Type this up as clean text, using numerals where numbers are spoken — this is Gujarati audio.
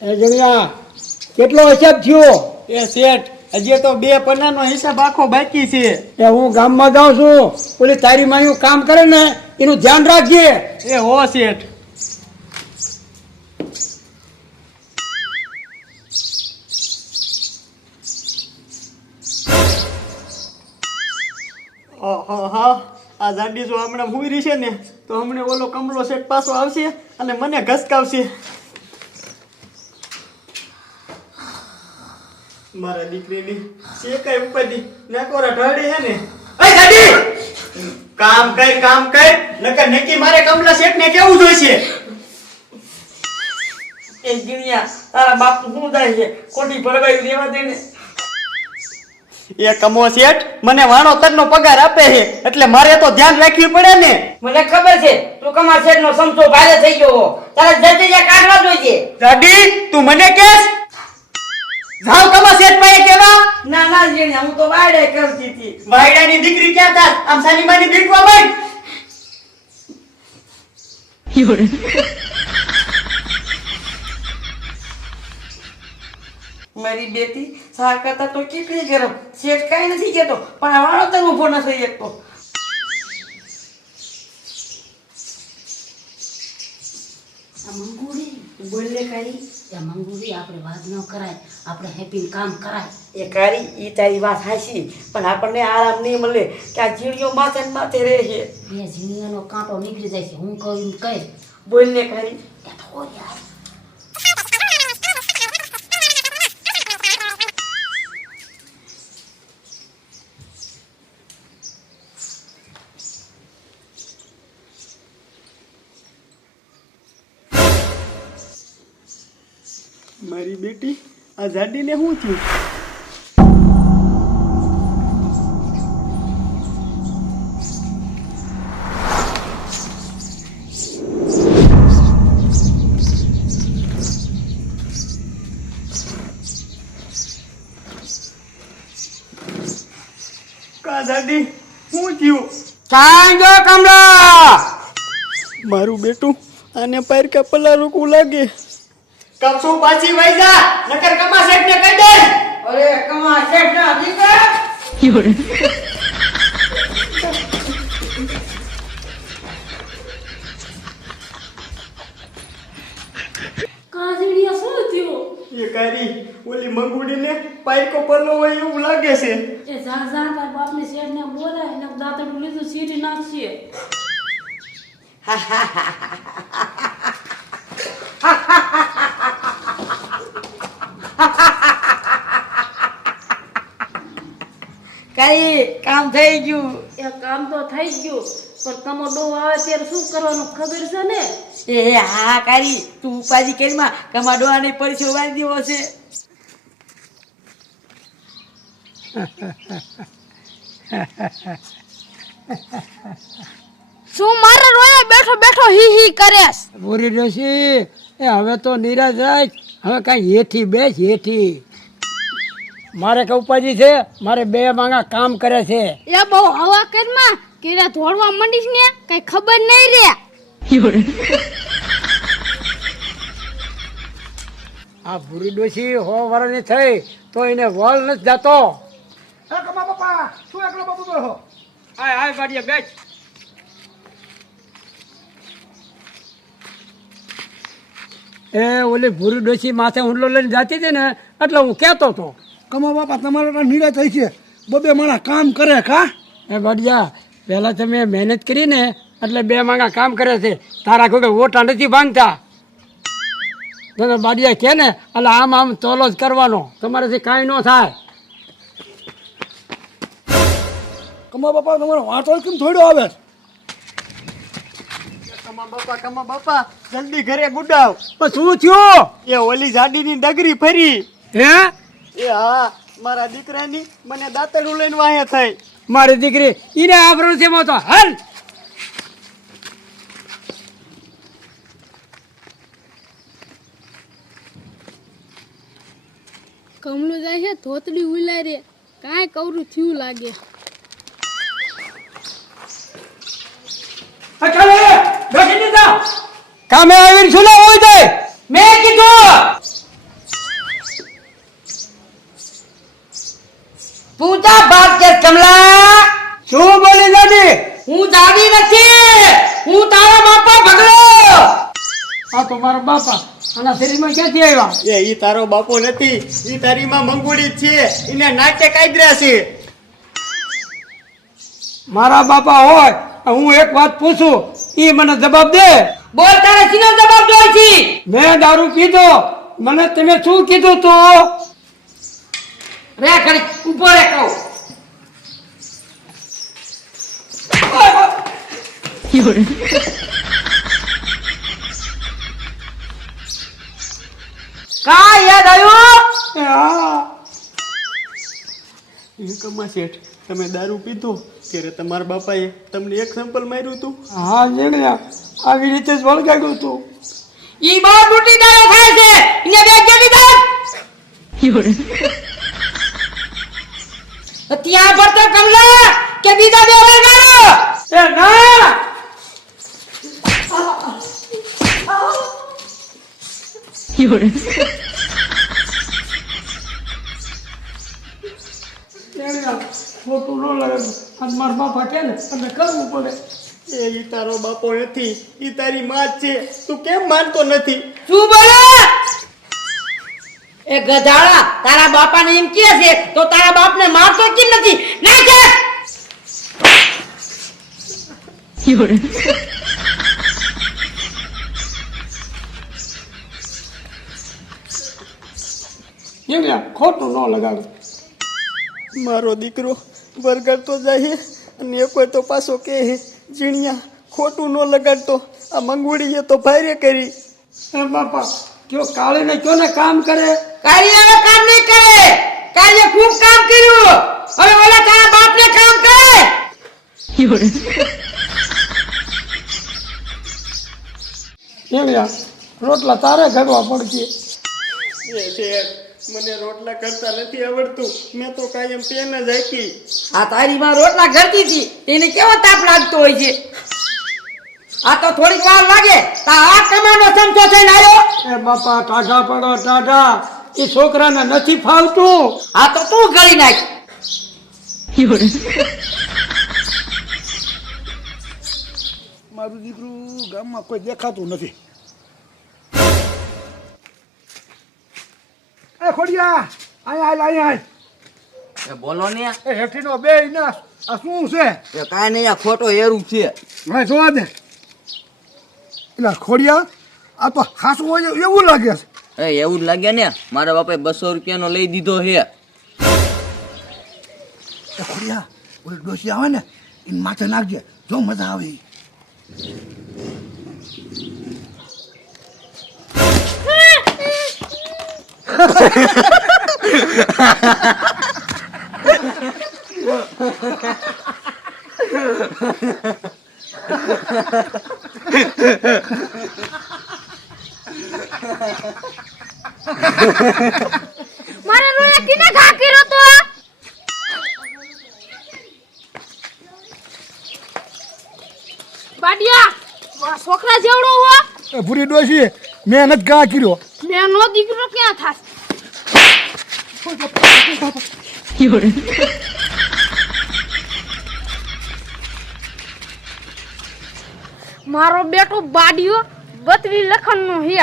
એ જણિયા કેટલો હિસાબ થયો? એ શેઠ હજી તો 2 પન્નાનો હિસાબ આખો બાકી છે. એ હું ગામમાં જાઉં છું, ઓલી તારી માયું કામ કરે ને એનું ધ્યાન રાખજે. એ હો શેઠ. હા આ જાડી જો હમણાં હુઈ રહી છે ને તો હમણાં ઓલો કમલો શેઠ પાછો આવશે અને મને ઘસકાવશે. મારા દીકરીની શેકાય ઉપાધી નાકોરા ઢાળી હે ને. એ જાડી કામ કર નકર નકી મારે કમલા શેઠ ને કેવું જોઈશે. એ જીણિયા તારા બાપ શું થાય છે? ખોટી ભરવાઈ દેવા દે ને. એ કમો શેઠ મને વાણો તરનો પગાર આપે છે એટલે મારે તો ધ્યાન રાખવી પડે ને. મને ખબર છે તું કમા શેઠ નો સમસો ભારે થઈ ગયો. તારા જજિયા કાઢવા જોઈએ. જાડી તું મને કેસ જાવ કમા શેઠ પાસે કેવા. ના ના જીણિયા હું તો વાડે કરતી હતી. વાયડાની દીકરી ક્યાં તાર આમ સાની માની દીકવા બન. મારી બેટી સા કરતા તો કેટલી ગરમ. શેઠ કઈ નથી કેતો પણ આ વાળો તને ઉભો ન થઈ શકતો. મંગુડી બોલે કાઈ ત્યાં મંગુડી આપણે વાત ન કરાય, આપણે હેપી કામ કરાય. એ કારી ઈ તારી વાત હાચી પણ આપણને આરામ નહીં મળે કે આ જીણીઓ માથે ને માથે રહે છે. બે ઝીણીઓનો કાંટો નીકળી જાય છે. હું કહું એમ કહે. બોલ ને કારી. એ તો યાર મારી બેટી આ જાડીને શું થયું? કા જાડી શું થયું? કાંઈ જો કમલા, મારું બેટું આને પાર કે પલારું લાગે. કમસુ પાછી વઈ જા નકર કમા શેઠ ને કહી દે. અરે કમા શેઠ ના દીકરા કાજળિયા શું થયું? એ કારી ઓલી મંગુડીને પાયકો પલ્લો હોય એવું લાગે છે. એ જા તાર બાપને શેઠને બોલાય ને દાંતડું લીધું સીટી નાખશે. કઈ કામ થઈ ગયું. એ કામ તો થઈ ગયું પણ કમો ડો આવે ત્યારે શું કરવાનું ખબર છે ને? એ હા કારી તું ઉપાજી કરીમાં કમા ડોહાને પરસો વાળી દેવો છે. શું મારે રોયા બેઠો બેઠો હી હી કરેસ? પૂરી ડોશી એ હવે તો નિરાશ રાખ. હવે કાંઈ હેઠી બેસ હેઠી. મારે કે ઉપાજી છે, મારે 2 માંગા કામ કરે છે. એ બહુ હવા કરમાં કેરા ધોળવા મંડીશ ને કઈ ખબર નહીં રે. આ ભૂરી ડોશી 100 વર્ષની થઈ તો એને વળ નથી જતો. કમા બાપા શું એકલો બાપુ બેહો. આય બાડીએ બેસ. એ ઓલી ભૂરી ડોશી માથે હુંડલો લઈને જાતી હતી ને એટલે હું કહેતો હતો. કમા બાપા તમારે તો નીડા થઈ છે. 2 માણા કામ કરે કા? એ બઢિયા પહેલાં તમે મહેનત કરી ને એટલે 2 માંગા કામ કરે છે. તારા કોઈ ઓટા નથી ભાંગતા. તમે બાડિયા કહે ને એટલે આમ તોલો જ કરવાનો. તમારાથી કાંઈ ન થાય. કમા બાપા તમારો વાંચો કેમ થોડો આવે? કમા બાપા જલ્દી ઘરે ગુડાવ. પણ શું થયું? એ ઓલી જાડીની ડગરી ફરી. હે? એ હા મારા દીકરાની મને દાંતડું લઈને વાહે થઈ. મારી દીકરી એને આવરણ છે તો હાલ. કમલું જાય છે ધોતડી ઉલાય રે કાંઈ કવરું થયું લાગે. કામે આવીને શું હોય જાય? મેં કીધું આવી નથી. હું તારા બાપા ભગલો. આ તો મારા બાપા આના શરીરમાં ક્યાંથી આવ્યા? ઈ તારો બાપો નથી, ઈ તારી માં મંગુડી જ છે. એને નાટ્ય કાઢ્યા છે. મારા બાપા હોય હું એક વાત પૂછું, ઈ મને જવાબ દે. બોલ, તારે શીનો જવાબ જોઈ છે? મેં દારૂ પીધો, મને તમે શું કીધું તું? રે ઘડી ઊભો રે કહું. કા યાદ આવ્યું? એ હા, કમા શેઠ, તમે દારૂ પીધો ત્યારે તમારા બાપાએ તમને એક સેમ્પલ માર્યું હતું. હા જીણ્યા, આવી રીતે જ વળગાડ્યું તું. ઈ બહુ મોટી દારૂ ખાય છે. એને બે કેવી દારૂ ત્યાં ભરતો કમલા કે બીજા બે વળગાડો. એ ના, જીણ્યા, ખોટું ન લાગે. આજ મારા બાપા કે ને એટલે કરવું પડે. ઈ તારો બાપો નથી, ઈ તારી માં જ છે. તું કેમ માનતો નથી? શું બોલે? એ ગધાડા, તારા બાપાને એમ કહે છે તો તારા બાપને મારતો કેમ નથી? ના કે જીણ્યા, ખોટું ન લગાડો. મારો દીકરો વરગાડતો જાય અને એ કોઈ તો પાછો કે જીણિયા ખોટું ન લગાડતો. આ મંગુડીએ તો ભારે કરી. એ બાપા કયો કાળીને કયો ને કામ કરે. કાર્ય હવે કામ નહીં કરે. કાર્ય ખૂબ કામ કર્યું. હવે ઓલા તારા બાપને કામ કરે. જીણ્યા, રોટલા તારે ઘડવા પડશે. એ શેઠ, મને રોટલા કરતા નથી આવડતું. મેં તો કાયમ પેન જ હાકી. આ તારી માં રોટલા ઘરતી હતી તેને કેવો તાપ લાગતો હોય છે. આ તો થોડીક વાર લાગે તા આ કમાનો ચમચો થઈને આવ્યો. એ બાપા ટાઢા પડો ટાઢા, એ છોકરાને નથી ફાવતું. આ તો તું ગળી નાખ. મારું દીકરું ગામમાં કોઈ દેખાતું નથી. એ ખોડિયા, અહીંયા આય. એ બોલો ને. એ હેઠીનો બે ના આ શું છે? એ કાંઈ નહીં, આ ખોટો એરું છે. મને જોવા દે. એટલે ખોડિયા, આ તો ખાસું હોય એવું લાગે છે. એ એવું જ લાગે ને, મારા બાપાએ 200 રૂપિયાનો લઈ દીધો છે. એ ખોડિયા, ઓલી ડોસી આવે ને એને માથે નાખજે, જો મજા આવે ઈ. મારે રોયા કિને ઘા કર્યો તો? બાડિયા, આ છોકરા જેવડો હો. એ ભૂરી ડોસી, મેં નથી ઘા કર્યો. મેં નો દીકરો ક્યાં થાસ? મારો બેટો બાડિયો 32 લખનનો હે.